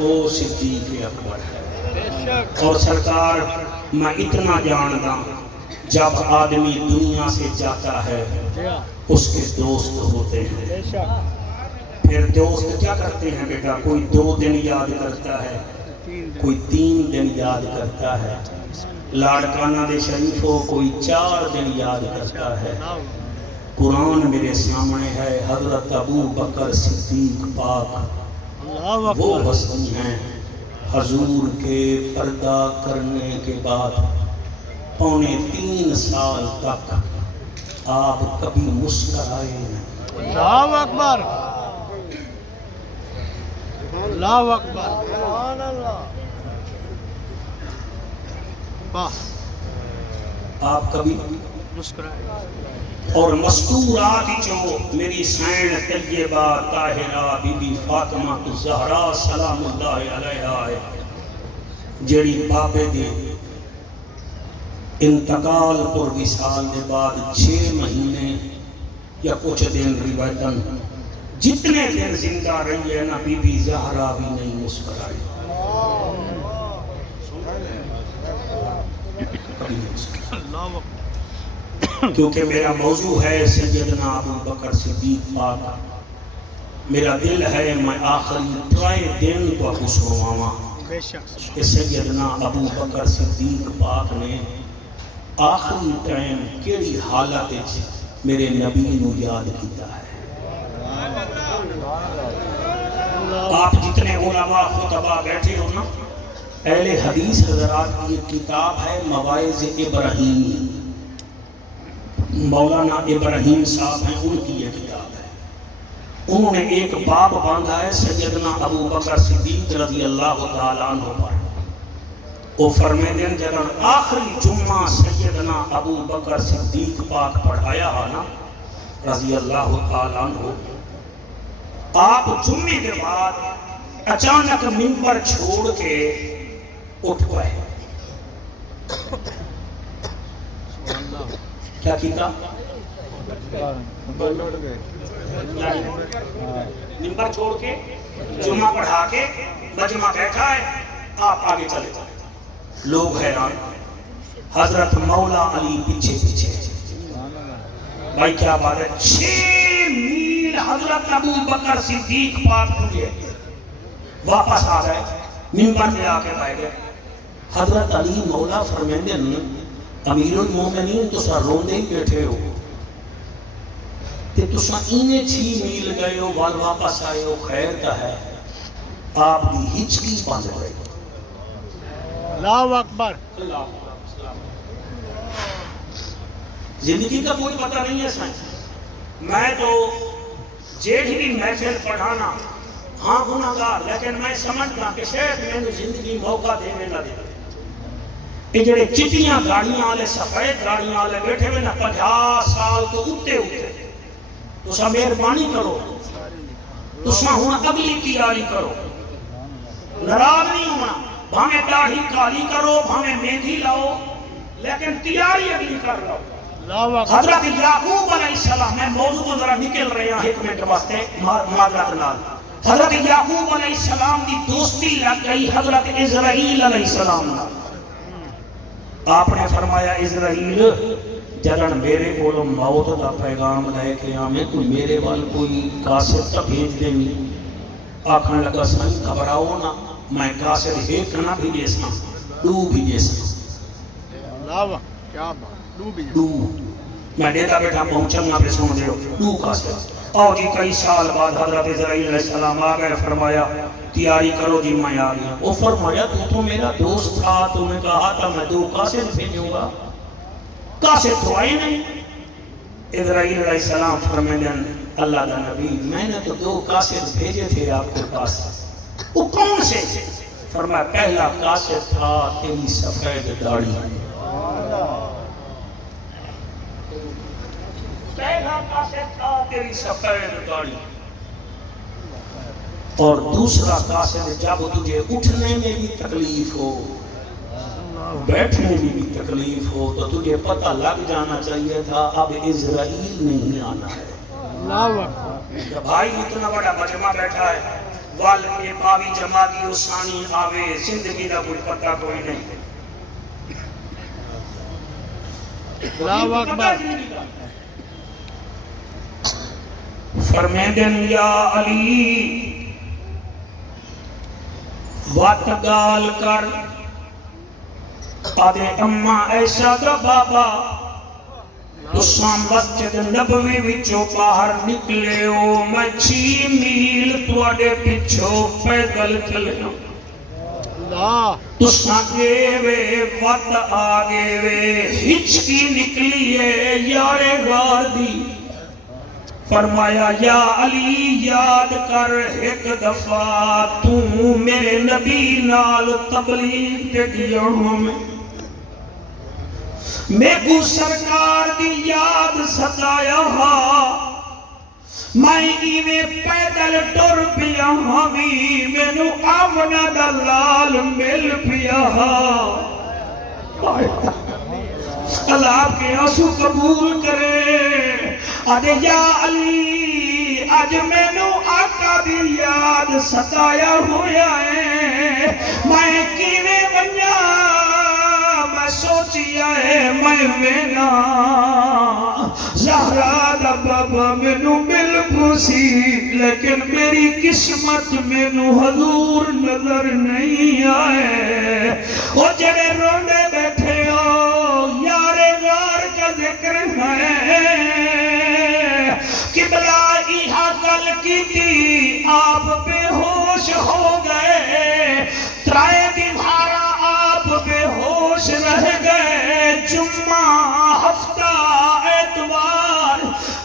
وہ صدیق اکبر ہے۔ اور سرکار میں اتنا جانتا، جب آدمی دنیا سے جاتا ہے اس کے دوست ہوتے ہیں، پھر دوست کیا کرتے ہیں بیٹا؟ کوئی 2 دن یاد کرتا ہے، کوئی 3 دن یاد کرتا ہے، لاڑکانہ دے شریفوں کوئی 4 دن یاد کرتا ہے۔ قرآن میرے سامنے ہے، حضرت ابو بکر صدیق پاک وہ ہستی ہیں حضور کے پردہ کرنے کے بعد 3.25 سال تک آپ کبھی مسکرائے نہیں۔ اللہ اکبر، اللہ اکبر، سبحان اللہ، واہ، آپ کبھی مسکرائے۔ اور مستورات جو میری سین طیبہ طاہرہ بی بی فاطمہ الزہرا سلام اللہ علیہا ہے، جڑی بابے دی انتقال پر وصال دے بعد 6 مہینے یا کچھ دن روایتاً جتنے دن زندہ رہی ہے نا، بی بی زہرا بھی نہیں مسکرائی، کبھی نہیں مسکرائی۔ اللہ اکبر، کیونکہ میرا موضوع ہے سیدنا ابو بکر صدیق پاک۔ میرا دل ہے میں آخری 3 دن کو خوش ہوا بے شک، کہ سیدنا ابو بکر صدیق پاک نے آخری ٹائم کیڑی حالت میرے نبی نو یاد کیتا ہے۔ آپ جتنے علماء خطبہ بیٹھے ہو نا، اہل حدیث حضرات کی ایک کتاب ہے مواعظ ابراہیم، مولانا ابراہیم صاحب ہیں، ان کی یہ کتاب ہے۔ انہوں نے ایک باب باندھا ہے سیدنا ابو بکر صدیق رضی اللہ تعالیٰ عنہ پر۔ وہ فرمیدیں جب آخری جمعہ سیدنا ابو بکر صدیق پاک پڑھایا ہے نا رضی اللہ تعالیٰ عنہ، آپ جمعے کے بعد اچانک منبر چھوڑ کے اٹھ پائے۔ کیا کیتا؟ منبر چھوڑ کے جمعہ پڑھا کے مجمع بیٹھا ہے، آپ آگے چلے جائیں۔ لوگ حیران، حضرت مولا علی پیچھے پیچھے۔ بھائی کیا بات ہے، 6 میل حضرت ابو بکر صدیق پاک ہوئے، واپس آ گئے، منبر پہ آ کے بیٹھ گئے۔ حضرت علی مولا فرمیندے امیر المومنین تسا روندے ہی بیٹھے ہو، تے تسا انہیں 6 میل گئے ہو، وال واپس آئے ہو، خیر کا ہے۔ آپ کی ہچکی بند ہوئے۔ اللہ اکبر، زندگی کا کوئی پتہ نہیں ہے سائنس۔ میں تو جیڑی محفل پڑھانا ہاں گناہگار، لیکن میں سمجھتا کہ شاید میں نے زندگی موقع دے میں نہ دے۔ یہ جڑے چٹیاں گاڑیاں والے سفید گاڑیاں والے بیٹھے ہوئے نا 50 سال تو اٹھتے تسا مہربانی کرو، تسا ہوں اگلی تیاری کرو، ناراض نہیں ہونا، بھاویں داڑھی کالی کرو، بھاویں مہندی لاؤ، لیکن تیاری اگلی کر لو۔ اللہ اکبر، حضرت یعقوب علیہ السلام، میں موضوع کو ذرا نکل رہے ہیں 1 منٹ واسطے معذرت نال۔ حضرت یعقوب علیہ السلام دی دوستی لگ گئی حضرت اسرائیل علیہ السلام نال۔ آپ نے فرمایا اسرائیل جدن میرے کو موت کا پیغام لے کے آمیں تو میرے وال کوئی قاصد تا بھیج دیں گی۔ آکھنے لگا سائیں گھبراؤ نہ، میں قاصد ایک نہ بھیجے سا، 2 بھیجے سا۔ اللہ اکبر، کیا بات، ڈوبی جائے۔ 2 میں دیتا بیٹھا پہنچوں گا پہ سن دے 2 قاصد۔ آؤ جی کئی سال بعد حضرت اسرائیل علیہ السلام آ گئے، فرمایا تیاری کرو جی میں آ گیا۔ وہ فرمایا تو میرا دوست تھا، تو نے کہا تھا میں 2 قاصد بھیجوں گا، قاصد تو آئے نہیں۔ اسرائیل علیہ السلام فرمایا اللہ کا نبی میں نے تو 2 قاصد بھیجے تھے آپ کے پاس، وہ کون سے؟ فرمایا پہلا قاصد تھا تیری سفید داڑھی، پہلا قاصد تھا تیری سفید داڑھی، اور دوسرا قاصد جب تجھے اٹھنے میں بھی تکلیف ہو، بیٹھنے میں بھی تکلیف ہو تو تجھے پتہ لگ جانا چاہیے تھا اب اسرائیل نہیں آنا ہے. اللہ اکبر. کہ بھائی اتنا بڑا مجمع بیٹھا ہے وال کے پاوی جمع کی اسانی آوے زندگی کا کوئی پتہ کوئی نہیں. اللہ اکبر. فرمیندن یا علی وات گال کر آدھے اماں ایشا دا بابا تساں مسجد نبوی وچوں باہر نکلے ہو میں 6 میل تواڈے پیچھوں پیدل چلے ہوں. اللہ. تساں گئے وے وقت آگے وے ہچکی نکلی ہے یارے غار دی. فرمایا یا علی یاد کر ایک دفعہ تو میرے نبی نال تبلیغ تے گیا ہوں میں کو سرکار دی یاد ستایا ہاں میں ایویں پیدل ٹر پیا ہاں مینوں آمنہ دا لال مل پیا ہاں. اللہ آپ کے آنسو قبول کرے. آدھے یا علی آج مینوں آقا دی یاد ستایا ہویا ہے میں کیویں ونجا میں سوچیا ہے میں وینا زہرا دا بابا مینوں مل پوسی لیکن میری قسمت مینوں حضور نظر نہیں آئے. وہ جڑے روندے بیٹھے ہو یارے غار کا ذکر ہے قبلہ ایہا گل کی تھی آپ بے ہوش ہو گئے 3 دیوارا آپ بے ہوش رہ گئے. جمعہ ہفتہ اتوار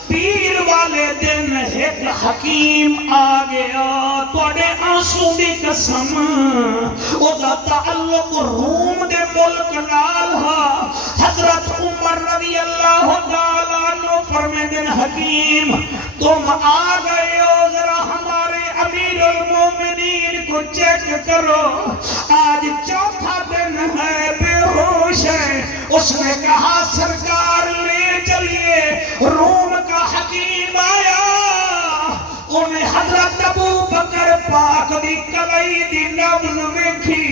پیر والے دن ایک حکیم آ گیا توڑے آنسو دی قسم او دا تعلق روم دے ملک نال ہا. حضرت عمر رضی اللہ تعالیٰ عنہ فرمیندن حکیم تم آ گئے ہو ذرا ہمارے امیر المومنین کو چیک کرو آج 4تھا دن ہے بے ہوش ہے. اس نے کہا سرکار لے چلیے. روم کا حکیم آیا انہیں حضرت ابو بکر پاک دی کلائی دی نبض ویکھی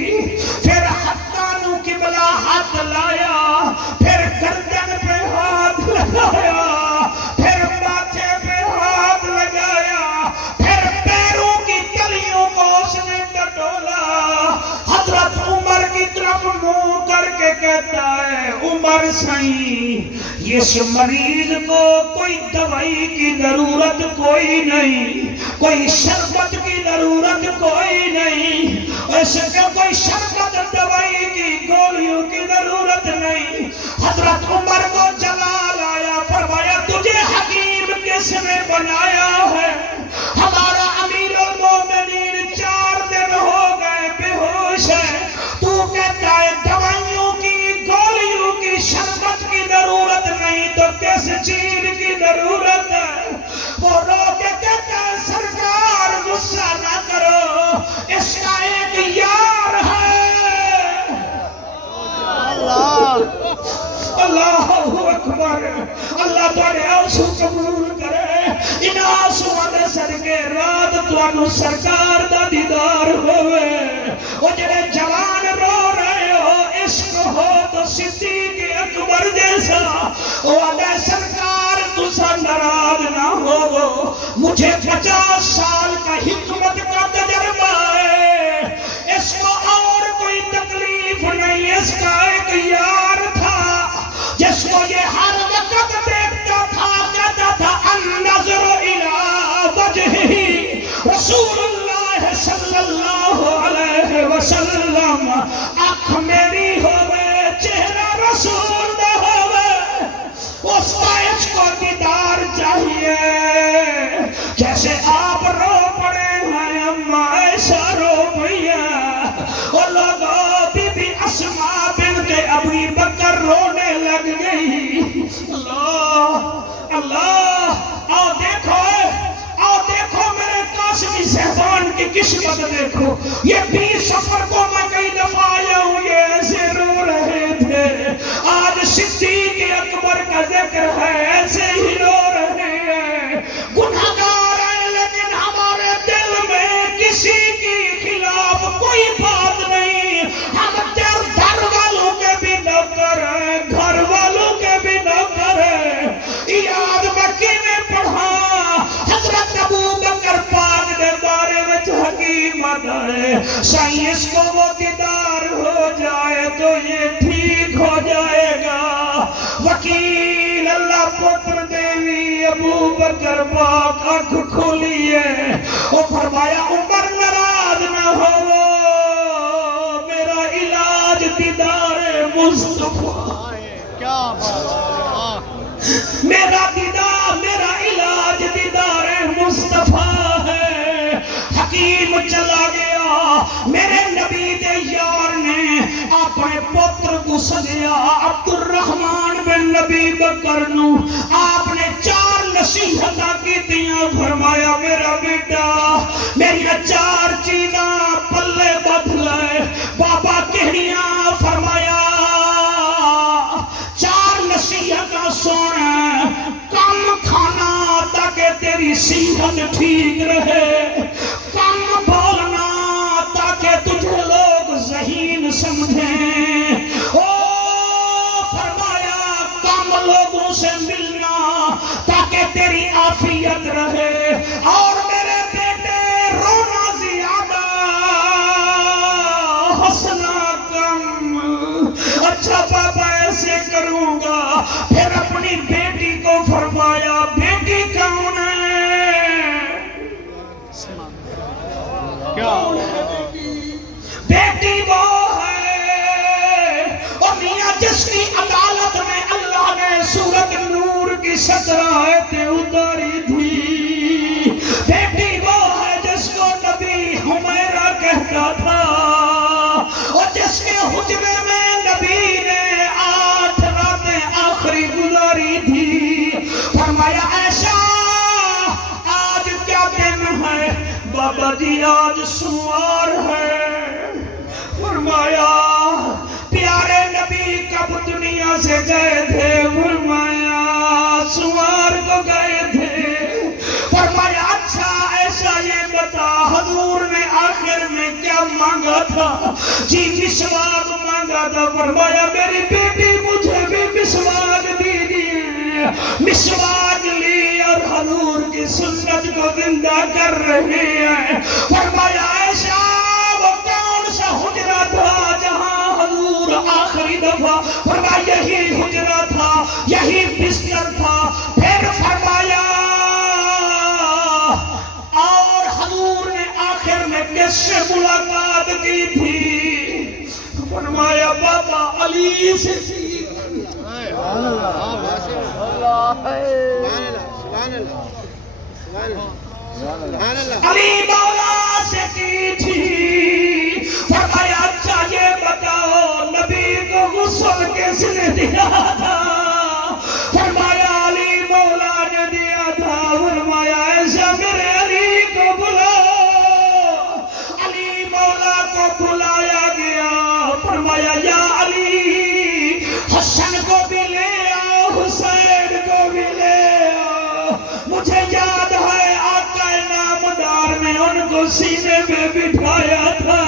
پھر حتانو قبلہ ہاتھ لایا پھر گردن پہ ہاتھ لگایا پھر ماتھے پہ ہاتھ لگایا پھر پیروں کی تلیوں کو اس نے ٹٹولا. حضرت عمر کی طرف منہ کر کے کہتا ہے عمر سائیں اس مریض کو کوئی دوائی کی ضرورت کوئی نہیں کوئی شربت کی ضرورت کوئی نہیں ایسے کہ کوئی شربت دوائی کی گولیوں کی ضرورت نہیں. حضرت عمر کو جلال آیا فرمایا تجھے حکیم کس نے بنایا ہے. ہمارا امیر المومنین 4 دن ہو گئے بے ہوش ہے تو کہتا ہے دوائیوں کی گولیوں کی شربت کی ضرورت نہیں تو کس چیز کی ضرورت ہے. وہ رو کے کہتا ہے سرکار غصہ نہ کرو اس کا ایک یار ہے. اللہ اکبر. اللہ تھوڑے آنسو قبول کرے. ان آنسو دے صدقے رات تانوں سرکار دا دیدار ہوئے. وہ جڑے جوان رو رہے ہو عشق ہو تو صدیق اکبر جیسا وہ آدھے سرکار تسا ناراض نہ ہو مجھے 50 سال کا حکمت کا تجربہ ہے. اس کو اور کوئی تکلیف نہیں. اس کا ایک یار تھا جس کو یہ ہر وقت دیکھتا تھا کہتا تھا النظر الى وجهه رسول اللہ صلی اللہ علیہ وسلم. آنکھ میری ہوئے چہرہ رسول دا ہوئے اس کا اس کو دیدار چاہیے. جیسے آپ رو پڑے ہیں اماں ایسا رو پڑی ہیں اور لوگوں بی بی اسماء بنت ابی بکر رونے لگ گئی. اللہ اللہ آؤ دیکھو میرے قاسمی صاحبان کی قسمت دیکھو. یہ 20 سفر کو میں کئی دفعہ آیا ہوں یہ ایسے رو رہے سائیں اس کو وہ دیدار ہو جائے تو یہ ٹھیک ہو جائے گا. وکیل اللہ پتر دیوی ابو بکر پاک آنکھ کھولیے. وہ فرمایا عمر ناراض نہ ہو، میرا علاج دیدار مصطفیٰ. کیا بات ہے. میرا علاج دیدار مصطفیٰ ہے. حکیم چلا گیا. میرے نبی دے یار نے اپنے پتر کو سدیا عبد الرحمن بن نبی بکر نو. آپ نے 4 نصیحتاں کیتیاں. فرمایا میرا بیٹا میری 4 چیزاں پلے بدھ لے. بابا کہڑیاں؟ فرمایا 4 نصیحتاں سونا. کم کھانا تاکہ تیری صحت ٹھیک رہے. کم بولنا تاکہ تجھے لوگ ذہین سمجھیں. فرمایا کم لوگوں سے ملنا تاکہ تیری عافیت رہے. اور میرے بیٹے رونا زیادہ ہنسنا کم. اچھا بابا ایسے کروں گا. پھر اپنی بیٹی کو فرمایا بیٹی کون ہے؟ کیا بیٹی وہ ہے اور میاں جس کی عدالت میں اللہ نے سورۃ نور کی 17 آیتیں اتاری تھی. بیٹی وہ ہے جس کو نبی حمیرہ کہتا تھا اور جس کے حجرے میں نبی نے 8 راتیں آخری گزاری تھی. فرمایا عائشہ آج کیا دن ہے؟ بابا جی آج سوار ہے. فرمایا پیارے نبی کب دنیا سے گئے تھے؟ فرمایا سوار کو گئے تھے. فرمایا اچھا ایسا یہ بتا حضور نے آخر میں کیا مانگا تھا؟ جی مسواک مانگا تھا. فرمایا میری بیٹی مجھے بھی مسواک دیجیے. مسواک لی اور حضور کی سنت کو زندہ کر رہے ہیں. فرمایا عائشہ وہ کون سا حجرہ تھا جہاں حضور آخری دفعہ؟ فرمایا یہی حجرہ تھا، یہی بستر تھا. پھر فرمایا اور حضور نے آخر میں کس سے ملاقات کی تھی؟ فرمایا بابا علی سے. علی مولا سے کی تھی. فرمایا اچھا یہ بتاؤ نبی کو غسل کس نے دیا تھا؟ فرمایا علی مولا نے دیا تھا. فرمایا ایسا میرے علی کو بلاؤ. علی مولا کو بلایا گیا. فرمایا یا علی حسن کو بھی لے آؤ، حسین کو بھی لے آؤ. مجھے یاد ہے آقا نامدار نے ان کو سینے میں بٹھایا تھا.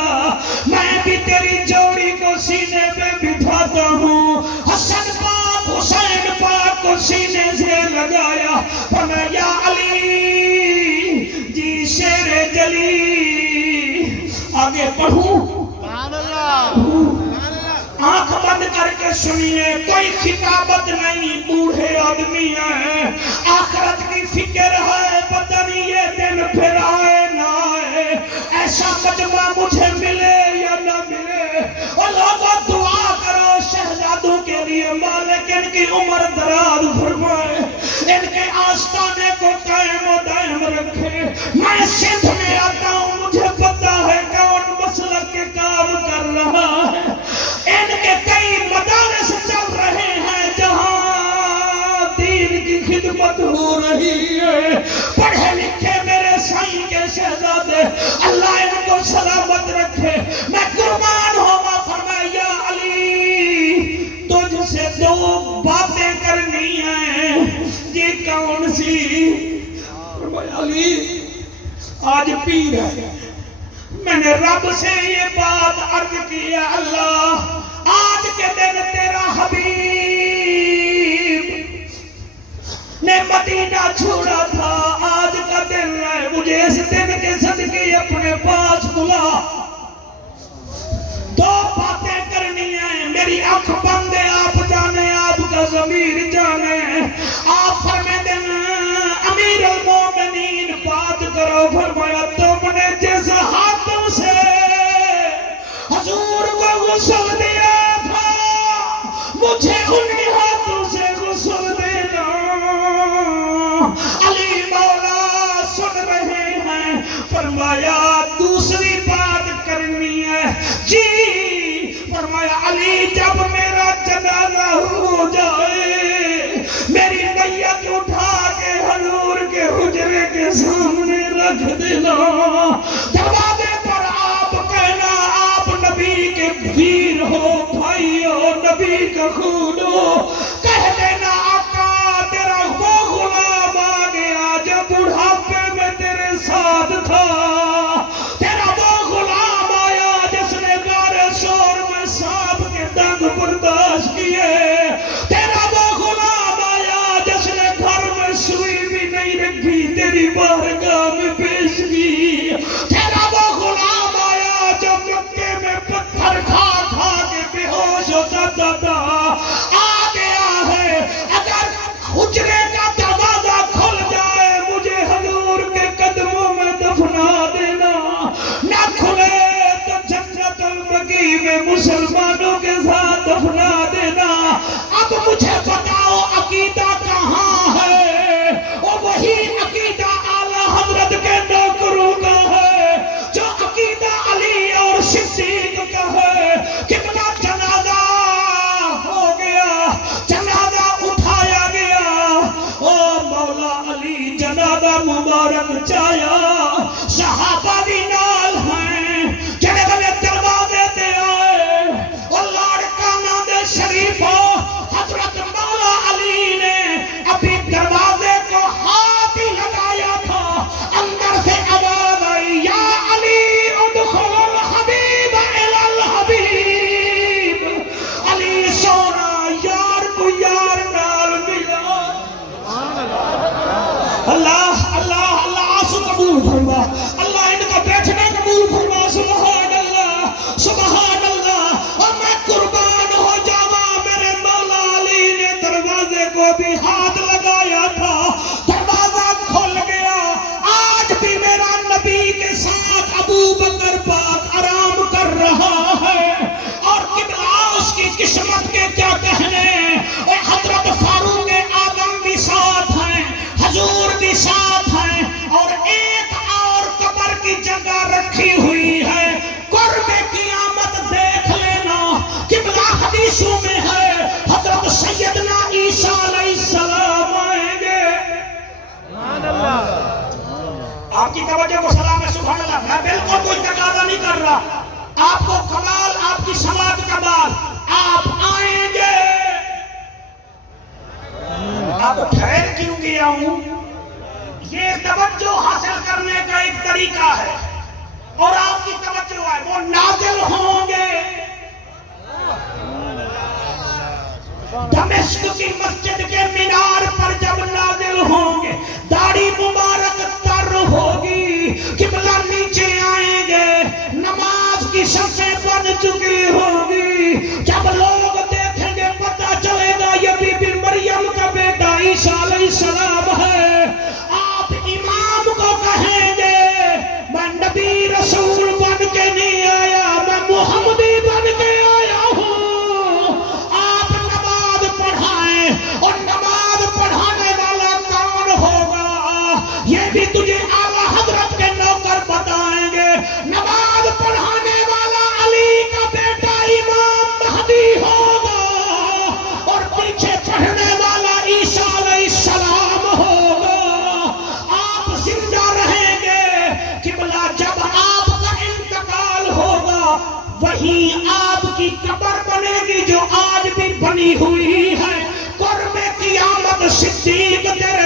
میں بھی تیری جوڑی کو سینے میں بٹھاتا ہوں. حسن پاک حسین پاک کو سینے سے لگایا. فرمایا یا علی جی شیر جلی. آگے پڑھوں؟ سبحان اللہ. آنکھ بند کر کے سنیے. کوئی خطابت نہیں، بوڑھے آدمی ہیں. آخرت کی فکر ہے، پتہ نہیں یہ دن پھر آئے نہ آئے. ایسا مجمع مجھے ملے یا نہ ملے. اور لوگوں دعا کرو شہزادوں کے لیے مالک ان کی عمر دراز فرمائے، ان کے آستانے کو قائم و دائم رکھے. میں سندھ میں آتا ہوں، مجھے پتہ ہے کون مسلک کے کام کر رہا ہے. ان کے کئی مدارس چل رہے ہیں جہاں دین کی خدمت ہو رہی ہے. پڑھے لکھے میرے سائیں کے شہزادے اللہ ان کو سلامت رکھے. میں قربان ہوا. فرمایا علی تجھ سے 2 باتیں کرنی ہیں. یہ کون سی؟ فرمایا علی آج پیر ہے. میں نے رب سے یہ بات عرض کیا اللہ آج کے دن تیرا حبیب نے مدینہ چھوڑا تھا. آج کا دن ہے، مجھے اس دن کے صدقے اپنے پاس بلا. فرمایا دوسری بات کرنی ہے جی. فرمایا علی جب میرا جنازہ ہو جائے میری میت اٹھا کے حضور کے حجرے کے سامنے رکھ دینا. دروازے پر آپ کہنا آپ نبی کے ویر ہو بھائی ہو نبی کا خون ہو. کہہ دینا آقا تیرا وہ غلام آ گیا جو بڑھاپے میں تیرے ساتھ تھا. تیرا وہ غلام آیا جس نے غار شور میں سانپ کے ڈنگ برداشت کیے. تیرا وہ غلام آیا جس نے گھر میں سوئی بھی نہیں رکھی تیری بارگاہ میں پیش کی. تیرا وہ غلام آیا جو مکے میں پتھر کھا کھا کے بے ہوش ہو جاتا تھا آ گیا ہے. اگر حجرے کا دروازہ کھل جائے مجھے حضور کے قدموں میں دفنا دینا. نہ کھلے تو جنت البقیع میں مسلمانوں کے ساتھ دفنا دینا. اب مجھے بتاؤ عقیدہ کہاں ہے؟ وہ وہی عقیدہ اعلیٰ حضرت کے نوکروں کا ہے جو عقیدہ علی اور صدیق کا ہے. کتنا جنازہ ہو گیا جنازہ اٹھایا گیا. او مولا علی جنازہ مبارک چایا صحابہ بھی نال ہیں جڑے بلے دروازے تے آئے. اور لاڑکانہ دے شریفوں حضرت مولا علی نے ابھی دروازے کو ہاتھ ہی لگایا تھا اندر سے آواز آئی یا علی ادخل الحبیب الی الحبیب. علی سونا یار کو یار نال ملا. اللہ اللہ اللہ آنسو قبول فرما. اللہ ان کا بیٹھنا قبول فرما. سبحان اللہ سبحان اللہ. اور میں قربان ہو جاواں میرے مولا علی نے دروازے کو بھی ہاتھ لگایا تھا دروازہ کھل گیا. آج بھی میرا نبی کے ساتھ ابو بکر پاک آرام کر رہا ہے. اور قبلہ اس کی قسمت کے کیا کہنے. اور حضرت فاروق اعظم بھی ساتھ ہیں حضور بھی ساتھ ہیں. اور ایک اور قبر کی جگہ رکھی ہوئی ہے قرب قیامت دیکھ لینا. قبلہ حدیثوں میں ہے حضرت سیدنا عیسیٰ علیہ السلام آئیں گے. آپ کی توجہ کو سلام ہے. سبحان اللہ. میں بالکل کوئی تقاضا نہیں کر رہا. آپ کو کمال آپ کی سماعت کمال آپ آئیں گے. آپ ٹھہر کیوں گیا ہوں؟ یہ توجہ حاصل کرنے کا ایک طریقہ ہے اور آپ کی توجہ ہے وہ نازل ہوں گے. دمشق کی مسجد کے مینار پر جب نازل ہوں گے داڑھی مبارک تر ہوگی قبلہ نیچے آئیں گے نماز کی صفیں بن چکی ہوگی. جب لوگ دیکھیں گے پتہ چلے گا یہ بی بی مریم کا بیٹا عیسیٰ علیہ السلام ہے. آپ امام کو کہیں گے میں نبی رسول بن کے نہیں آیا میں محمدی بن کے آیا ہوں. آپ نماز پڑھائیں اور نماز پڑھانے والا کون ہوگا یہ بھی تجھے اعلیٰ حضرت کے نوکر بتائیں گے. نماز پڑھانے والا علی کا بیٹا امام مہدی ہوگا اور پیچھے پڑھنے والا عیسیٰ علیہ السلام ہوگا. آپ زندہ رہیں گے. قبلہ جب آپ کا انتقال ہوگا وہیں آپ کی قبر بنے گی جو آج بھی بنی ہوئی ہے. قرب قیامت صدیق تیرے